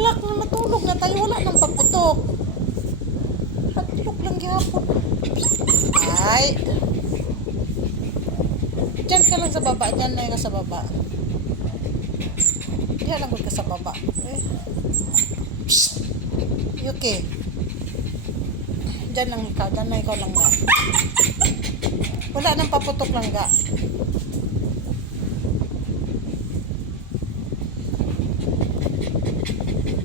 o'clock na matulog na tayo, wala nang paputok. Hadlok lang gihapon. Ay. Diyan ka lang sa baba, diyan na ka sa baba. Diyan lang ka sa baba. Eh. Yuki. Diyan lang ikaw lang ga. Wala nang paputok lang ga.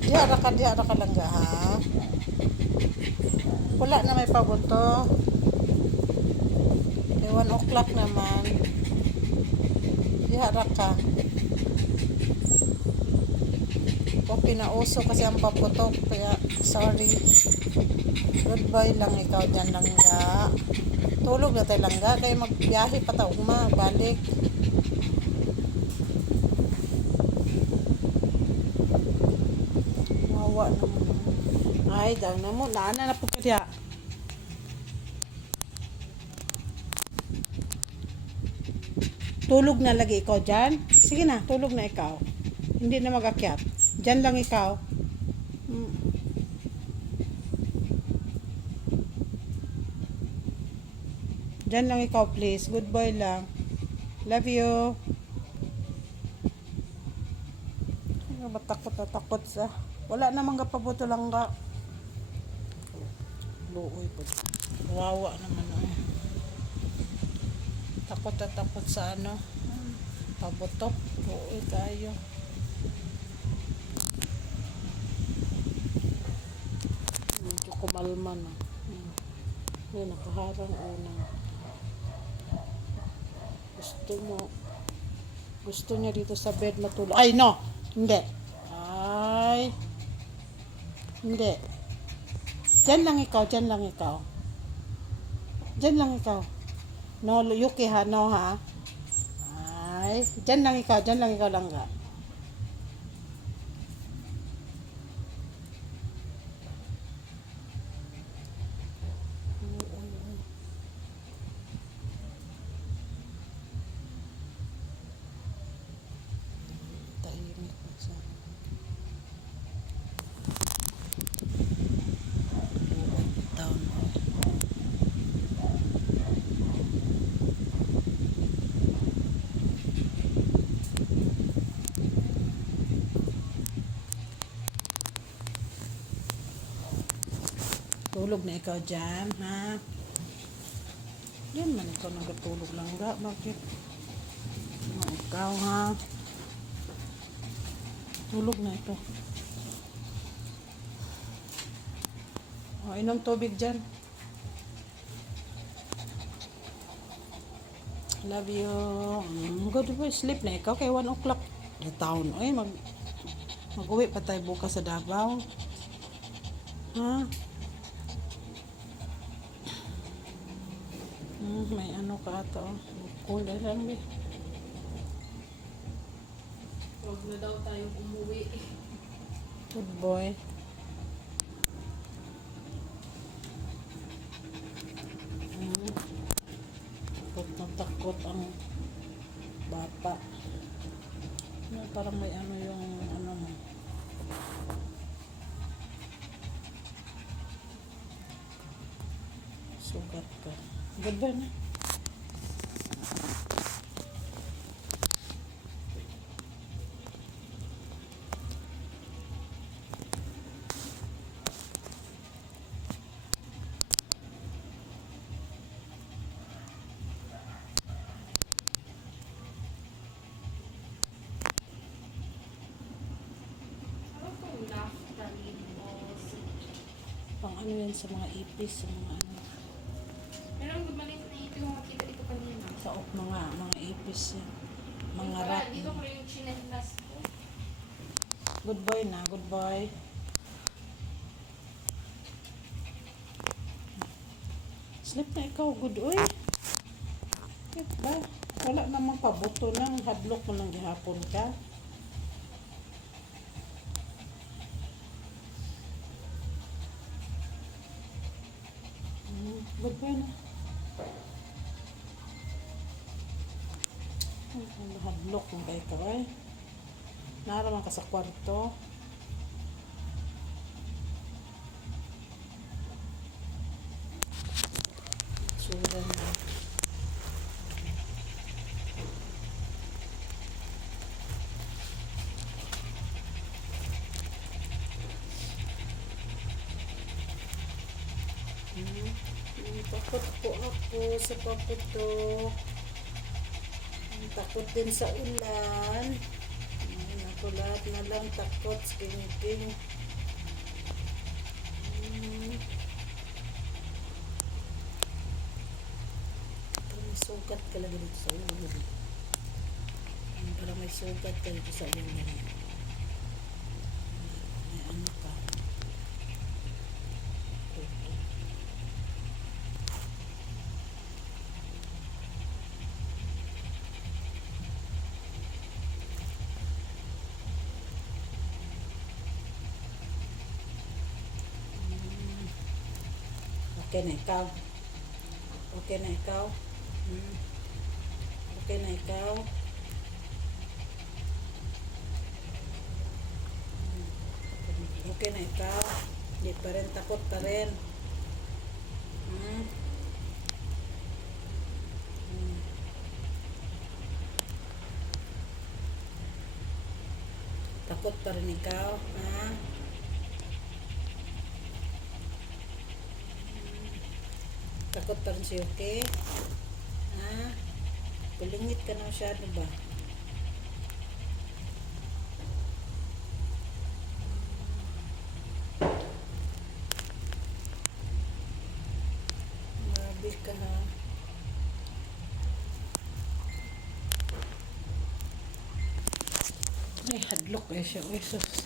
Diara ka lang ga ha. Wala na may pabuto. 1 o'clock naman. Diara ka. O pinauso kasi ang paputok. Kaya sorry. Goodbye lang ikaw dyan lang ga. Tulog na tayo lang ga. Kaya magbiyahe pa tayo balik. Mawa naman. Ay, daw na mo. Naana na po kaya. Tulog na lagi ikaw dyan. Sige na, tulog na ikaw. Hindi na mag-akyat. Dyan lang ikaw. Dyan lang ikaw, please. Goodbye lang. Love you. Ano ba takot sa... Wala namang kapabuto lang ka. Luoy po. Wawa naman. Takot sa ano. Pabutok. Luoy tayo. Medyo kumalma na. Yan, nakaharang unang. Gusto niya dito sa bed matulog. Ay, no! Hindi. Ay. Hindi. Diyan lang ikaw. Diyan lang ikaw. No, Yuki ha, no ha. Ay. Diyan lang ikaw lang ga. Tulog na ikaw dyan, ha? Yan man ikaw nagatulog lang ga. Bakit? Ikaw, ha? Tulog na ito. O, inom tubig dyan. Love you. Good boy. Sleep na ikaw. Kay 1 o'clock. The town. Ay, mag-uwi pa tayo bukas sa Davao. Ha? May ano ka ito. Cool lang eh. Huwag na daw tayong umuwi. Good boy. Takot ang bata. Parang may ano yung ano mo. Sugat ka. Ganda na. Pang ano yan sa mga ipis, sa mga ano. Pero maliit na ito yung makita dito kanina. Sa mga ipis yan. Mga Wala, rat. dito ko yung chinenlas ko. Good boy na, good boy. Sleep na ikaw, good boy. Diba? Wala namang pabuto ng hadlok mo ng gihapon ka. Good boy na. Hadlok mo ba ikaw eh? Naraman ka sa kwarto. Sura na. Takot po ako sa paputok. Takot din sa ulan. Ako lahat na lang takot. Skinking. May sugat ka lang dito sa ulo. Parang may sugat ka dito sa ulo. May ano ka. Okay na ikaw. Okay na ikaw. Okay na ikaw. Okay na ikaw. Hindi pa rin, takot pa rin. Takot pa rin ikaw, ha? Takot pa rin si Yuki. Ha? Kulingit ka na masyado ba? Grabe ka ha. Ay, hadlok eh siya. Uy, sus.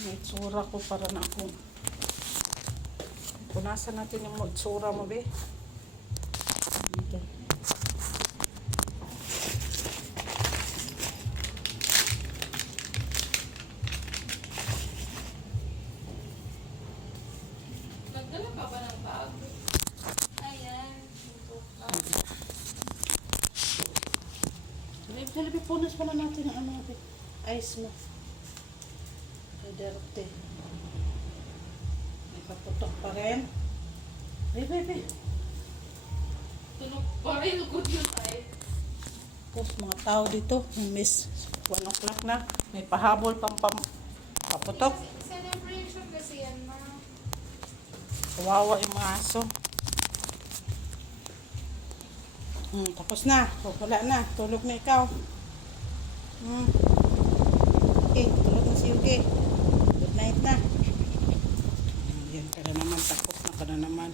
May itsura ko para na ako. Punasan natin yung itsura mo, be. Dito. Nagdala ka ba ng bag? Ayan. Dalabi, punas pala natin ang ano, be. Ice mo. Derte. May paputok pa rin. Be. Tulog pa rin. Good yun ay. Tapos mga tao dito, miss 1 o'clock na. May pahabol pang paputok. Celebration kasi yan, ma. Kawawa yung mga aso. Tapos na. Wala na. Tulog na ikaw. Okay, tulog na si Yuki. Good night na. Yan ka na naman. Takot na ka na naman.